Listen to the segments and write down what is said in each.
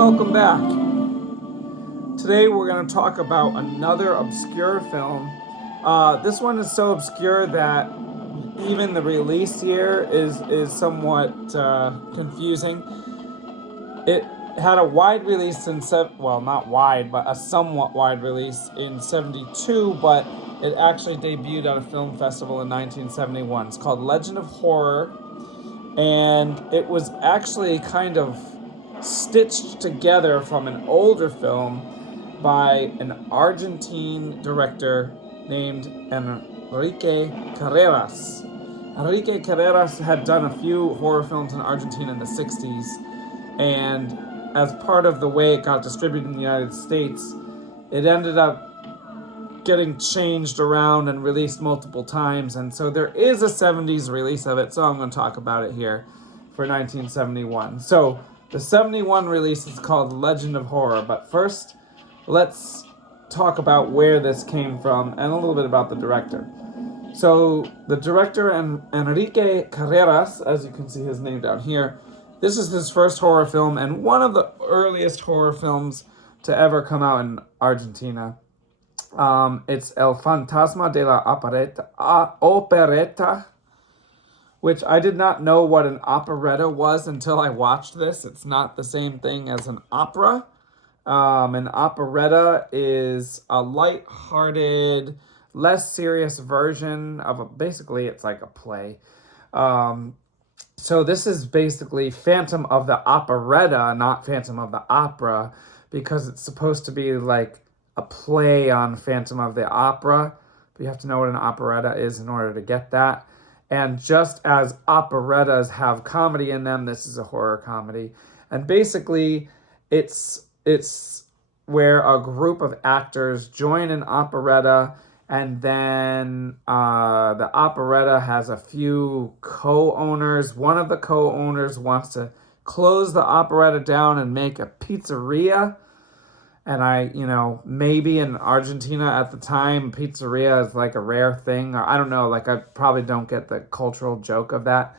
welcome back. Today we're going to talk about another obscure film. This one is so obscure that even the release year is somewhat confusing. It had a wide release in not wide, but a somewhat wide release in '72, but it actually debuted at a film festival in 1971. It's called Legend of Horror, and it was actually kind of stitched together from an older film by an Argentine director named Enrique Carreras. Enrique Carreras had done a few horror films in Argentina in the 60s, and as part of the way it got distributed in the United States, it ended up getting changed around and released multiple times, and so there is a 70s release of it, so I'm going to talk about it here for 1971. So the 71 release is called Legend of Horror, but first, let's talk about where this came from and a little bit about the director. So the director, Enrique Carreras, as you can see his name down here, this is his first horror film and one of the earliest horror films to ever come out in Argentina. It's El Fantasma de la Opereta, which I did not know what an operetta was until I watched this. It's not the same thing as an opera. An operetta is a light-hearted, less serious version of basically it's like a play. So this is basically Phantom of the Operetta, not Phantom of the Opera, because it's supposed to be like a play on Phantom of the Opera. But you have to know what an operetta is in order to get that. And just as operettas have comedy in them, this is a horror comedy. And basically, it's where a group of actors join an operetta, and then the operetta has a few co-owners. One of the co-owners wants to close the operetta down and make a pizzeria. And maybe in Argentina at the time, pizzeria is like a rare thing. Or I don't know, I probably don't get the cultural joke of that.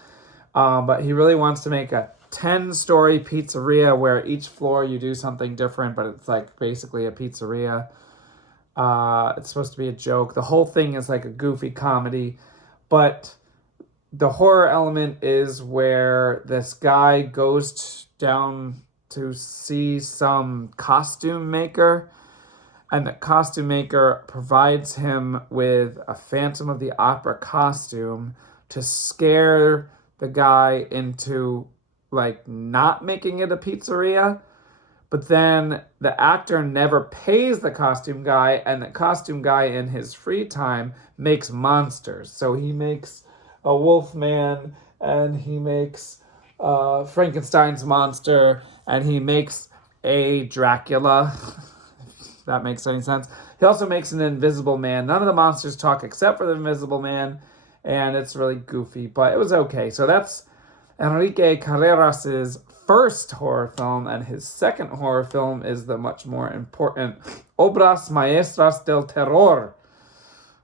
But he really wants to make a 10-story pizzeria where each floor you do something different, but it's like basically a pizzeria. It's supposed to be a joke. The whole thing is like a goofy comedy. But the horror element is where this guy goes down to see some costume maker, and the costume maker provides him with a Phantom of the Opera costume to scare the guy into not making it a pizzeria. But then the actor never pays the costume guy, and the costume guy in his free time makes monsters. So he makes a Wolfman, and he makes Frankenstein's monster, and he makes a Dracula, if that makes any sense. He also makes an Invisible Man. None of the monsters talk except for the Invisible Man, and it's really goofy, but it was okay. So that's Enrique Carreras' first horror film, and his second horror film is the much more important Obras Maestras del Terror.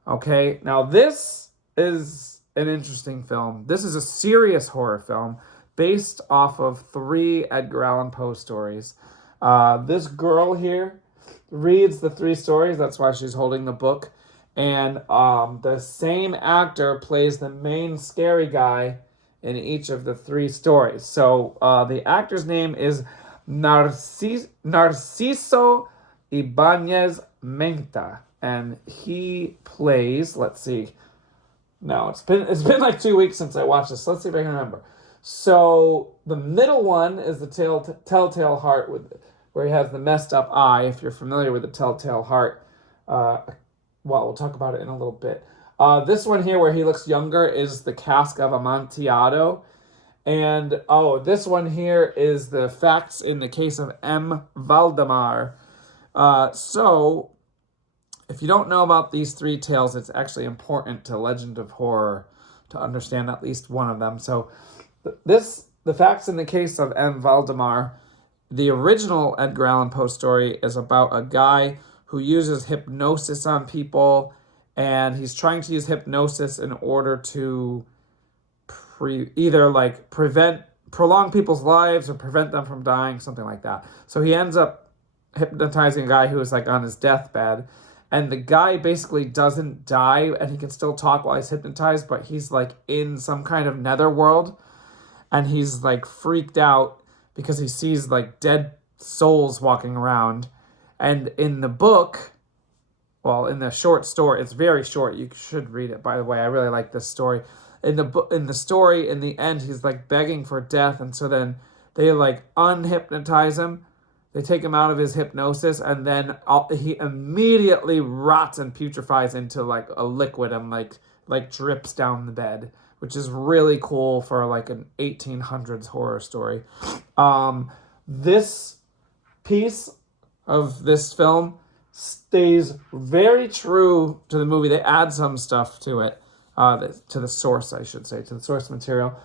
Okay, now this is an interesting film. This is a serious horror film based off of 3 Edgar Allan Poe stories. This girl here reads the 3 stories. That's why she's holding the book. And the same actor plays the main scary guy in each of the 3 stories. So the actor's name is Narciso Ibanez Menta. And he plays, let's see. No, it's been like 2 weeks since I watched this. Let's see if I can remember. So the middle one is the Telltale Heart, where he has the messed up eye. If you're familiar with the Telltale Heart, we'll talk about it in a little bit. This one here, where he looks younger, is the Cask of Amontillado. And this one here is the facts in the case of M. Valdemar. So if you don't know about these 3 tales, it's actually important to Legend of Horror to understand at least one of them. So the facts in the case of M. Valdemar, the original Edgar Allan Poe story is about a guy who uses hypnosis on people, and he's trying to use hypnosis in order to either prevent prolong people's lives or prevent them from dying, something like that. So he ends up hypnotizing a guy who is like on his deathbed, and the guy basically doesn't die and he can still talk while he's hypnotized, but he's like in some kind of netherworld, and he's like freaked out because he sees like dead souls walking around. And in the book, well, in the short story, it's very short. You should read it, by the way. I really like this story. In the story, in the end, he's like begging for death, and so then they like unhypnotize him. They take him out of his hypnosis, and then he immediately rots and putrefies into like a liquid and like drips down the bed, which is really cool for like an 1800s horror story. This piece of this film stays very true to the movie. They add some stuff to it, to the source, I should say, to the source material.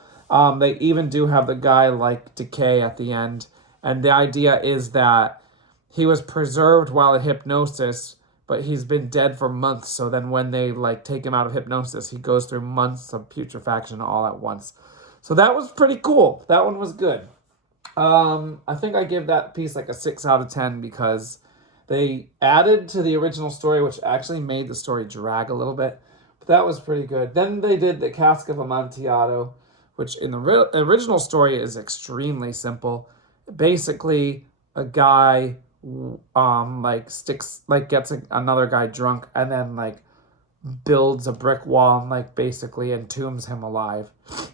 They even do have the guy like decay at the end. And the idea is that he was preserved while in hypnosis, but he's been dead for months. So then when they like take him out of hypnosis, he goes through months of putrefaction all at once. So that was pretty cool. That one was good. I think I give that piece like a 6 out of 10 because they added to the original story, which actually made the story drag a little bit. But that was pretty good. Then they did the Cask of Amontillado, which in the original story is extremely simple. Basically, a guy gets another guy drunk and then like builds a brick wall and like basically entombs him alive.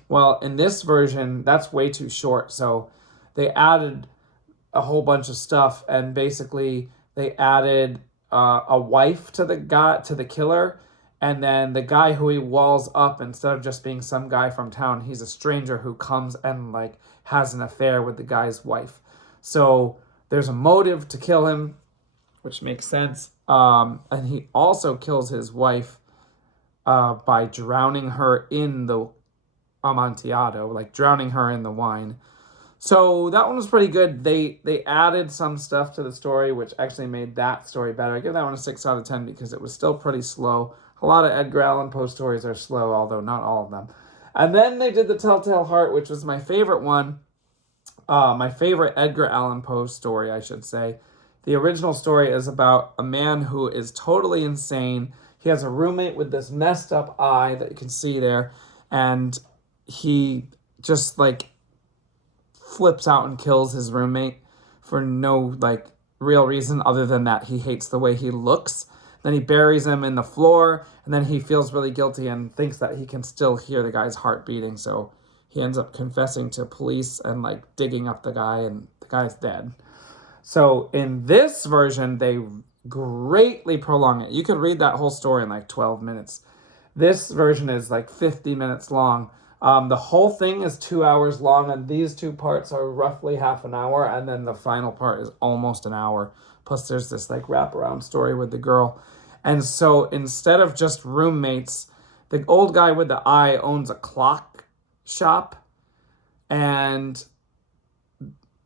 Well, in this version, that's way too short, so they added a whole bunch of stuff, and basically they added a wife to the killer, and then the guy who he walls up, instead of just being some guy from town, he's a stranger who comes and like has an affair with the guy's wife. So there's a motive to kill him, which makes sense. And he also kills his wife by drowning her in the Amontillado, like drowning her in the wine. So that one was pretty good. They added some stuff to the story, which actually made that story better. I give that one a 6 out of 10 because it was still pretty slow. A lot of Edgar Allan Poe stories are slow, although not all of them. And then they did The Telltale Heart, which was my favorite one. My favorite Edgar Allan Poe story, I should say. The original story is about a man who is totally insane. He has a roommate with this messed up eye that you can see there. And he just like flips out and kills his roommate for no like real reason other than that he hates the way he looks. Then he buries him in the floor, and then he feels really guilty and thinks that he can still hear the guy's heart beating. So he ends up confessing to police and like digging up the guy, and the guy's dead. So in this version, they greatly prolong it. You could read that whole story in like 12 minutes. This version is like 50 minutes long. The whole thing is 2 hours long, and these two parts are roughly half an hour, and then the final part is almost an hour. Plus there's this like wraparound story with the girl. And so instead of just roommates, the old guy with the eye owns a clock shop, and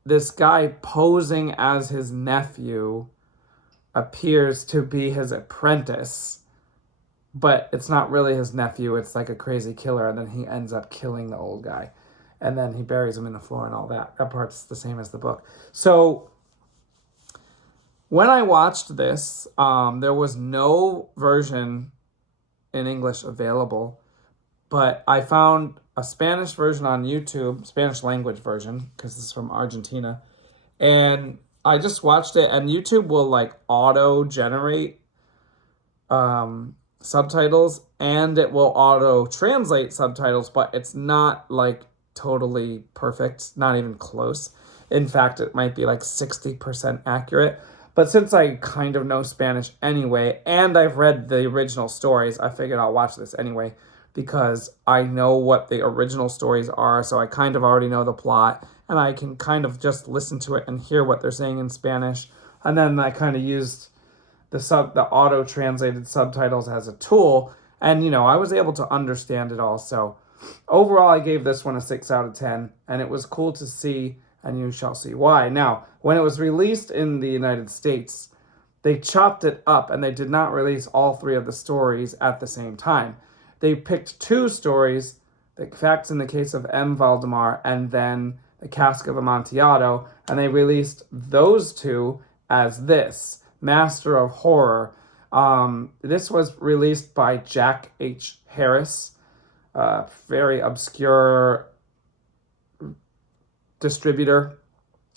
this guy posing as his nephew appears to be his apprentice, but it's not really his nephew. It's like a crazy killer, and then he ends up killing the old guy, and then he buries him in the floor and all that. That part's the same as the book. So when I watched this, there was no version in English available, but I found a Spanish version on YouTube, Spanish language version, because this is from Argentina, and I just watched it, and YouTube will like auto-generate subtitles, and it will auto-translate subtitles, but it's not like totally perfect, not even close. In fact, it might be like 60% accurate. But since I kind of know Spanish anyway, and I've read the original stories, I figured I'll watch this anyway, because I know what the original stories are, so I kind of already know the plot, and I can kind of just listen to it and hear what they're saying in Spanish. And then I kind of used the auto-translated subtitles as a tool, and, you know, I was able to understand it all. So overall, I gave this one a 6 out of 10, and it was cool to see, and you shall see why. Now, when it was released in the United States, they chopped it up, and they did not release all 3 of the stories at the same time. They picked 2 stories The Facts in the Case of M. Valdemar, and then The Cask of Amontillado, and they released those two as this, Master of Horror. This was released by Jack H. Harris, very obscure distributor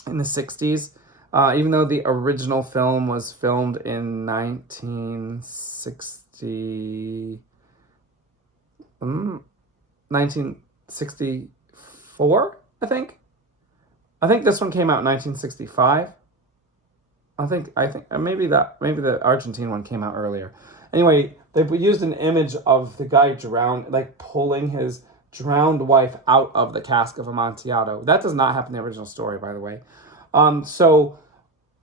in the 60s. Even though the original film was filmed in 1964, I think. I think this one came out in 1965. I think maybe the Argentine one came out earlier. Anyway, they used an image of the guy drowned, like pulling his drowned wife out of the cask of Amontillado. That does not happen in the original story, by the way. So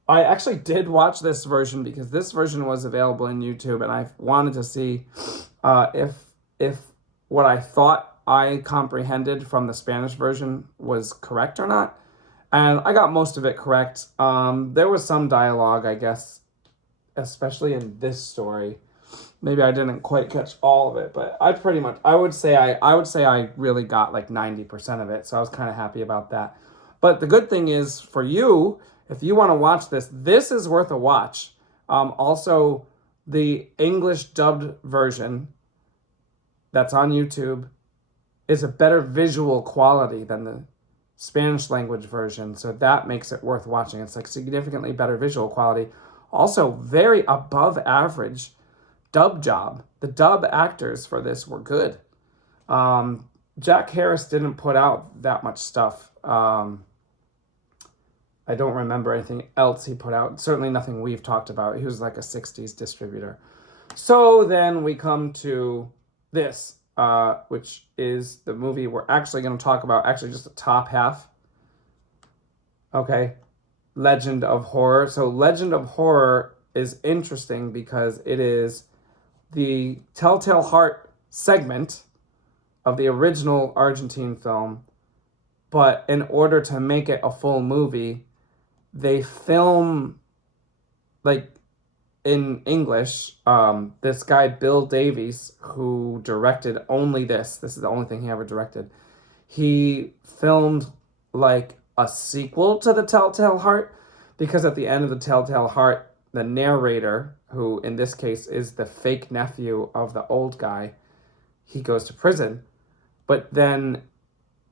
I actually did watch this version because this version was available in YouTube, and I wanted to see if what I thought I comprehended from the Spanish version was correct or not. And I got most of it correct. There was some dialogue, I guess, especially in this story. Maybe I didn't quite catch all of it, but I would say I really got like 90% of it. So I was kind of happy about that. But the good thing is for you, if you want to watch this, this is worth a watch. Also, the English dubbed version that's on YouTube is a better visual quality than the Spanish language version, so that makes it worth watching. It's like significantly better visual quality. Also, very above average dub job. The dub actors for this were good. Jack Harris didn't put out that much stuff. I don't remember anything else he put out. Certainly nothing we've talked about. He was like a 60s distributor. So then we come to this, which is the movie we're actually going to talk about, actually just the top half. Okay, Legend of Horror. So Legend of Horror is interesting because it is the Telltale Heart segment of the original Argentine film, but in order to make it a full movie, they film, like, in English, this guy, Bill Davies, who directed only this is the only thing he ever directed, he filmed, like, a sequel to the Telltale Heart, because at the end of the Telltale Heart, the narrator, who in this case is the fake nephew of the old guy, he goes to prison. But then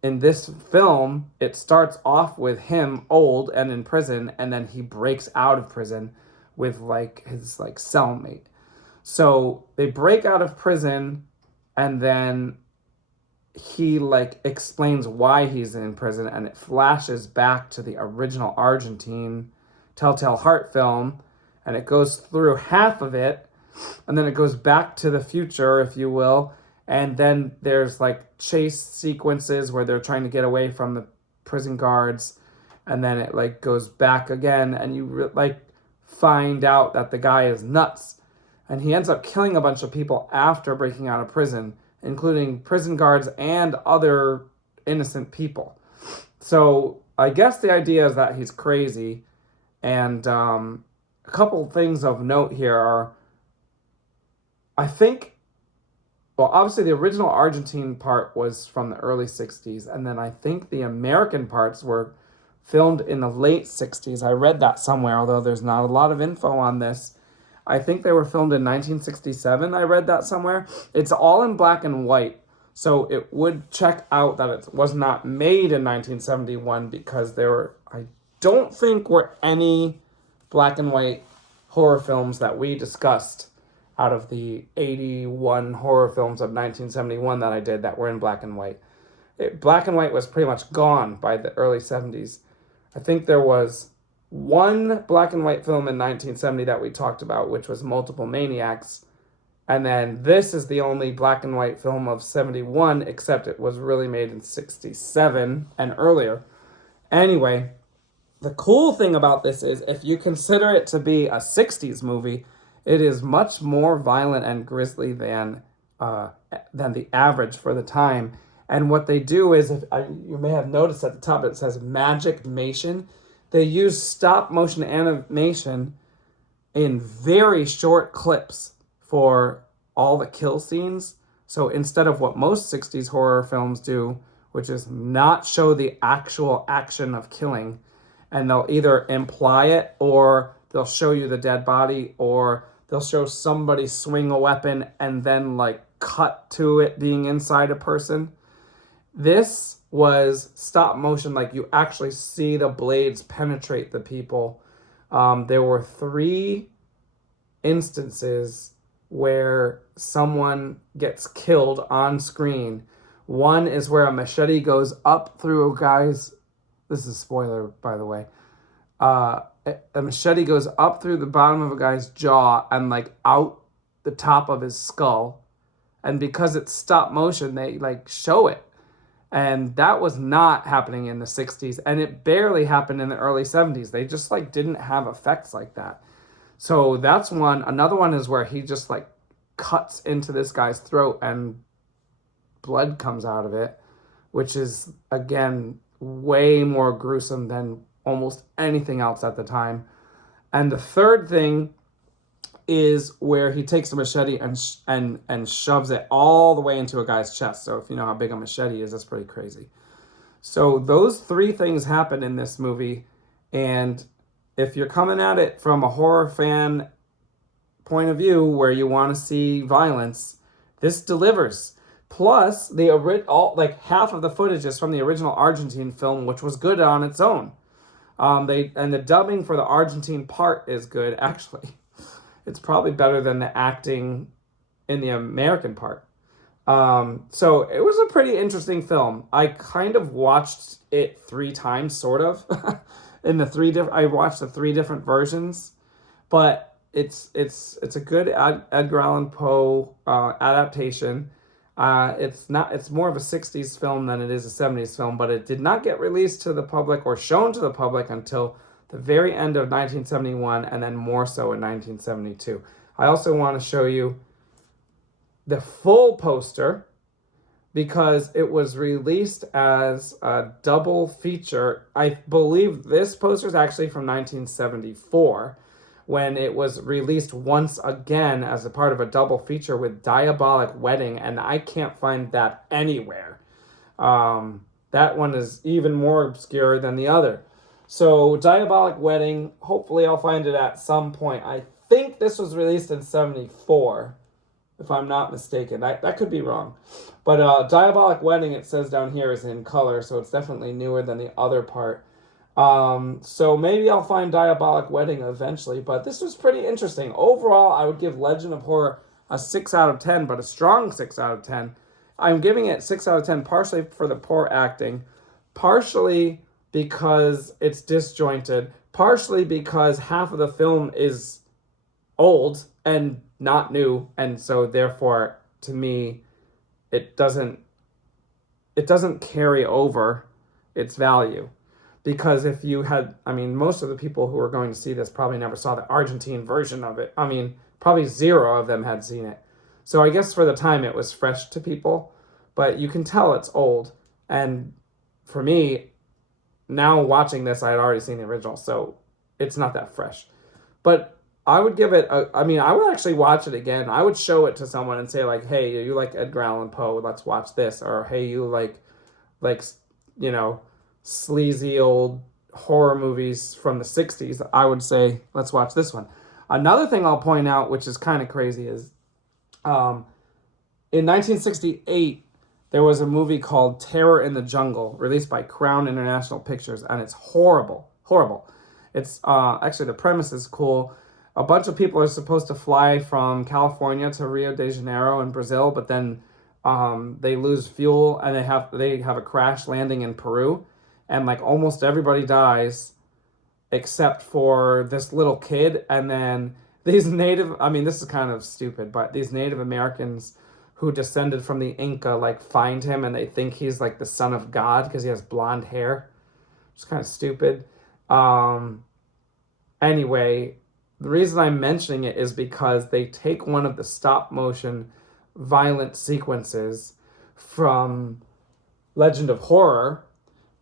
in this film, it starts off with him old and in prison, and then he breaks out of prison with like his like cellmate. So they break out of prison, and then he like explains why he's in prison, and it flashes back to the original Argentine Telltale Heart film, and it goes through half of it, and then it goes back to the future, if you will, and then there's like chase sequences where they're trying to get away from the prison guards, and then it like goes back again, and you like find out that the guy is nuts, and he ends up killing a bunch of people after breaking out of prison, including prison guards and other innocent people. So I guess the idea is that he's crazy, and a couple things of note here are, I think, well, obviously the original Argentine part was from the early 60s, and then I think the American parts were filmed in the late 60s. I read that somewhere, although there's not a lot of info on this. I think they were filmed in 1967. I read that somewhere. It's all in black and white, so it would check out that it was not made in 1971 because I don't think were any black and white horror films that we discussed out of the 81 horror films of 1971 that I did that were in black and white. Black and white was pretty much gone by the early 70s. I think there was one black and white film in 1970 that we talked about, which was Multiple Maniacs. And then this is the only black and white film of 71, except it was really made in 67 and earlier. Anyway, the cool thing about this is if you consider it to be a 60s movie, it is much more violent and grisly than the average for the time. And what they do is, you may have noticed at the top it says Magicmation. They use stop motion animation in very short clips for all the kill scenes. So instead of what most 60s horror films do, which is not show the actual action of killing, and they'll either imply it, or they'll show you the dead body, or they'll show somebody swing a weapon and then like cut to it being inside a person. This was stop motion, like you actually see the blades penetrate the people. There were 3 instances where someone gets killed on screen. One is where a machete goes up through a guy's, this is a spoiler, by the way. A machete goes up through the bottom of a guy's jaw and like out the top of his skull. And because it's stop motion, they like show it. And that was not happening in the 60s. And it barely happened in the early 70s. They just like didn't have effects like that. So that's one. Another one is where he just like cuts into this guy's throat and blood comes out of it, which is, again, way more gruesome than almost anything else at the time. And the third thing is where he takes a machete and shoves it all the way into a guy's chest. So if you know how big a machete is, that's pretty crazy. So those 3 things happen in this movie. And if you're coming at it from a horror fan point of view where you want to see violence, this delivers. Plus, like half of the footage is from the original Argentine film, which was good on its own. And the dubbing for the Argentine part is good, actually. It's probably better than the acting in the American part. So it was a pretty interesting film. I kind of watched it 3 times, sort of. I watched the 3 different versions, but it's a good Edgar Allan Poe adaptation. It's more of a 60s film than it is a 70s film, but it did not get released to the public or shown to the public until the very end of 1971, and then more so in 1972. I also want to show you the full poster because it was released as a double feature. I believe this poster is actually from 1974, when it was released once again as a part of a double feature with Diabolic Wedding, and I can't find that anywhere. That one is even more obscure than the other. So Diabolic Wedding, hopefully I'll find it at some point. I think this was released in 74, if I'm not mistaken. That could be wrong. But Diabolic Wedding, it says down here, is in color, so it's definitely newer than the other part. So maybe I'll find Diabolic Wedding eventually, but this was pretty interesting. Overall, I would give Legend of Horror a 6 out of 10, but a strong 6 out of 10. I'm giving it 6 out of 10 partially for the poor acting, partially because it's disjointed, partially because half of the film is old and not new, and so therefore, to me, it doesn't carry over its value. Because if you had, most of the people who are going to see this probably never saw the Argentine version of it. Probably 0 of them had seen it. So I guess for the time it was fresh to people, but you can tell it's old. And for me, now watching this, I had already seen the original, so it's not that fresh. But I would give it, I would actually watch it again. I would show it to someone and say, like, hey, you like Edgar Allan Poe, let's watch this. Or, hey, you like, sleazy old horror movies from the 60s. I would say, let's watch this one. Another thing I'll point out, which is kind of crazy, is in 1968, there was a movie called Terror in the Jungle, released by Crown International Pictures, and it's horrible. It's actually, the premise is cool. A bunch of people are supposed to fly from California to Rio de Janeiro in Brazil, but then they lose fuel and they have a crash landing in Peru, and like almost everybody dies except for this little kid. And then these this is kind of stupid, but these Native Americans who descended from the Inca like find him, and they think he's like the son of God because he has blonde hair. It's kind of stupid. Anyway, the reason I'm mentioning it is because they take one of the stop motion violent sequences from Legend of Horror,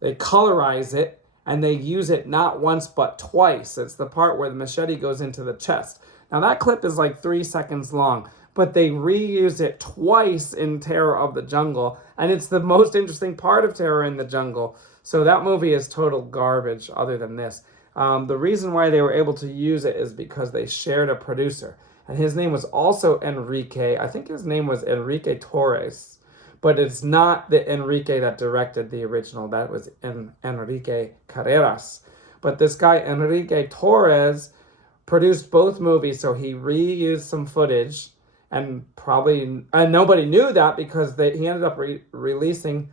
they colorize it, and they use it not once but twice. It's the part where the machete goes into the chest. Now that clip is like 3 seconds long, but they reuse it twice in Terror of the Jungle, and it's the most interesting part of Terror in the Jungle. So that movie is total garbage other than this. The reason why they were able to use it is because they shared a producer, and his name was also Enrique. I think his name was Enrique Torres, but it's not the Enrique that directed the original. That was Enrique Carreras. But this guy, Enrique Torres, produced both movies, so he reused some footage, and nobody knew that because he ended up releasing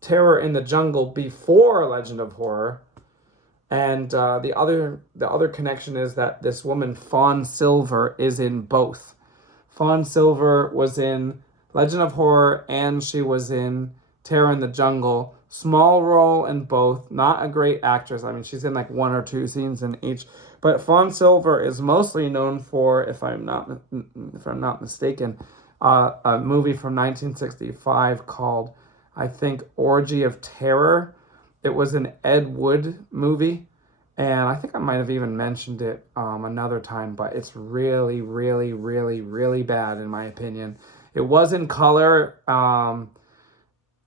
Terror in the Jungle before Legend of Horror. And the other connection is that this woman, Fawn Silver, is in both. Fawn Silver was in Legend of Horror and she was in Terror in the Jungle. Small role in both. Not a great actress. I mean, she's in like 1 or 2 scenes in each. But Fawn Silver is mostly known for, if I'm not mistaken, a movie from 1965 called, I think, Orgy of Terror. It was an Ed Wood movie, and I think I might have even mentioned it another time, but it's really, really, really, really bad in my opinion. It was in color, and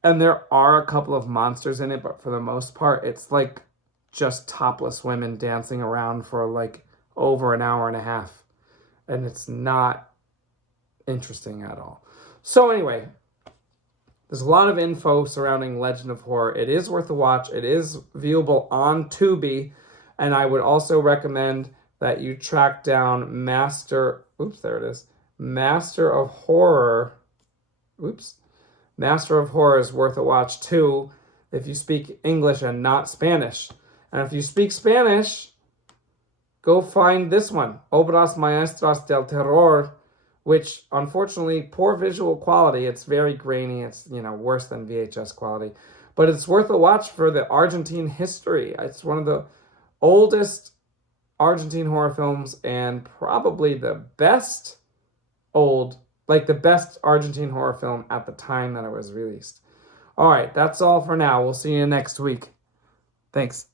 there are a couple of monsters in it, but for the most part, it's like just topless women dancing around for like over an hour and a half, and it's not interesting at all. So anyway, there's a lot of info surrounding Legend of Horror. It is worth a watch. It is viewable on Tubi, and I would also recommend that you track down Master of Horror. Master of Horror is worth a watch too if you speak English and not Spanish. And if you speak Spanish, go find this one, Obras Maestras del Terror, which unfortunately, poor visual quality. It's very grainy. It's, worse than VHS quality. But it's worth a watch for the Argentine history. It's one of the oldest Argentine horror films and probably the best Argentine horror film at the time that it was released. All right, that's all for now. We'll see you next week. Thanks.